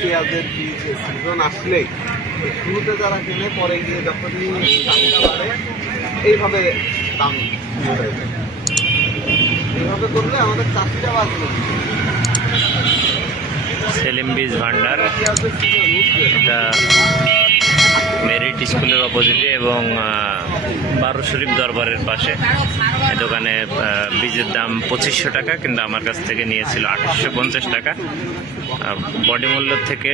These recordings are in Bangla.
পেঁয়াজের বীজ সিজন আসলেই শুরুতে যারা কিনে পরে গিয়ে যখনই দামটা বাড়ে এইভাবে দাম এইভাবে করলে আমাদের চাষিটা বাঁচবে সেলিম বীজ ভান্ডার এটা মেরিট স্কুলের অপোজিটে এবং বারো শরীফ দরবারের পাশে। দোকানে বীজের দাম পঁচিশশো টাকা, কিন্তু আমার কাছ থেকে নিয়েছিল আঠাশশো পঞ্চাশ টাকা। বডি মূল্য থেকে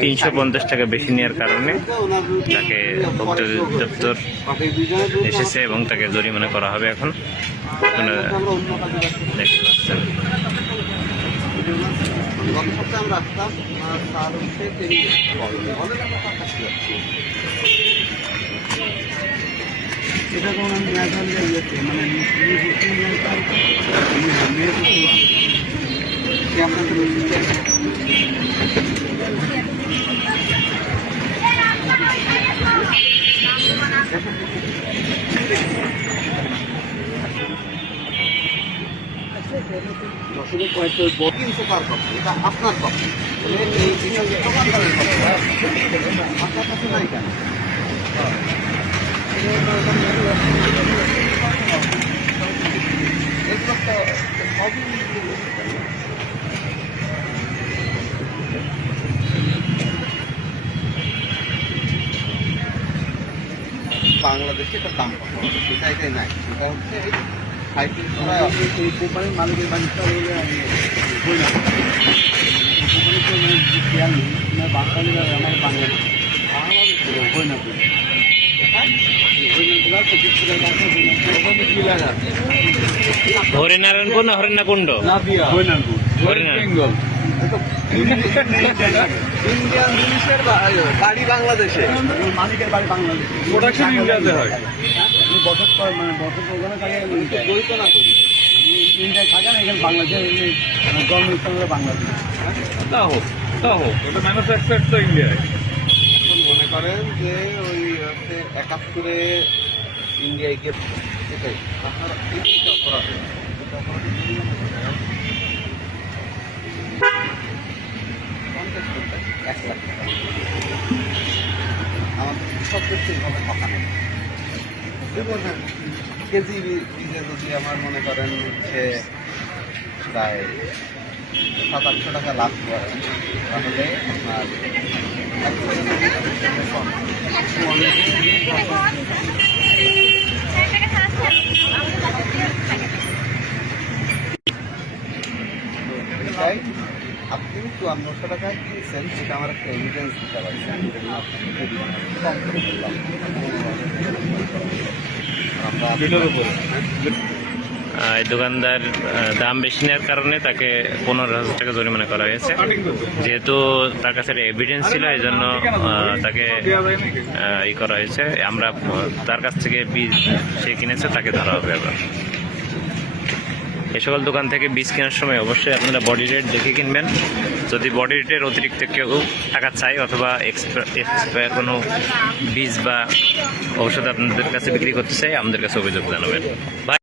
তিনশো পঞ্চাশ টাকা বেশি নেওয়ার কারণে তাকে ভোক্তা দপ্তর এসেছে এবং তাকে জরিমানা করা হবে এখন। দেখতে পাচ্ছেন। গত সপ্তাহে আমরা রাখতাম তার হচ্ছে এটা তো আমি ন্যাশনাল ইয়েছে মানে পঁয়ত্রিশ তিনশো কার পক্ষে এটা আপনার পক্ষে তাহলে এই জিনিসটা সমাধানের পক্ষে আপনার কাছে নাই কেন? বাংলাদেশে এটা দাম কত? সেটা এটাই নাই। সেটা হচ্ছে এই কোম্পানির মালিকের বাড়িটা হলে আমি বই না কোম্পানি তো মানে খেয়াল নেই না বাঙালি আমার বাঙালি বই না হরিনারায়ণপুর না হরিণাকুণ্ড। ইন্ডিয়ান বাড়ি বাংলাদেশে মালিকের বাড়ি বাংলাদেশ প্রোডাকশন ইন্ডিয়াতে হয়। পর মানে বছর ওখানে থাকে বই তো না করি। ইন্ডিয়ায় থাকে না এখানে বাংলাদেশে জন্মস্থান হলো বাংলাদেশ। তা হোক তা হোক। ওটা ম্যানুফ্যাকচার তো ইন্ডিয়ায় মনে করেন যে ওই হচ্ছে একাত্তরে ইন্ডিয়ায় গিয়ে সেটাই আপনারা অপরাধ এক লাখ টাকা। আমাদের সব ক্ষেত্রে এইভাবে ঠকানো দেখুন না, কেজি বীজে যদি আমার মনে করেন হচ্ছে প্রায় সাত আটশো টাকা লাভ করেন তাহলে আপনার আপনি চুয়ান্নশো টাকায় কিনছেন, সেটা আমার একটা এভিডেন্স দিতে পারছেন কম দোকানদার দাম বেশি নেওয়ার কারণে তাকে পনেরো হাজার টাকা জরিমানা করা হয়েছে। যেহেতু তার কাছে এভিডেন্স ছিল, এই জন্য তাকে ই করা হয়েছে। আমরা, তার কাছ থেকে বীজ সে কিনেছে, তাকে ধরা হবে আবার। এ সকল দোকান থেকে বীজ কেনার সময় অবশ্যই আপনারা বডি রেট দেখে কিনবেন। যদি বডি রেটের অতিরিক্ত কেউ টাকা চাই অথবা এক্সপায়ার কোনো বীজ বা ঔষধ আপনাদের কাছে বিক্রি করতে চাই আমাদের কাছে অভিযোগ জানাবেন।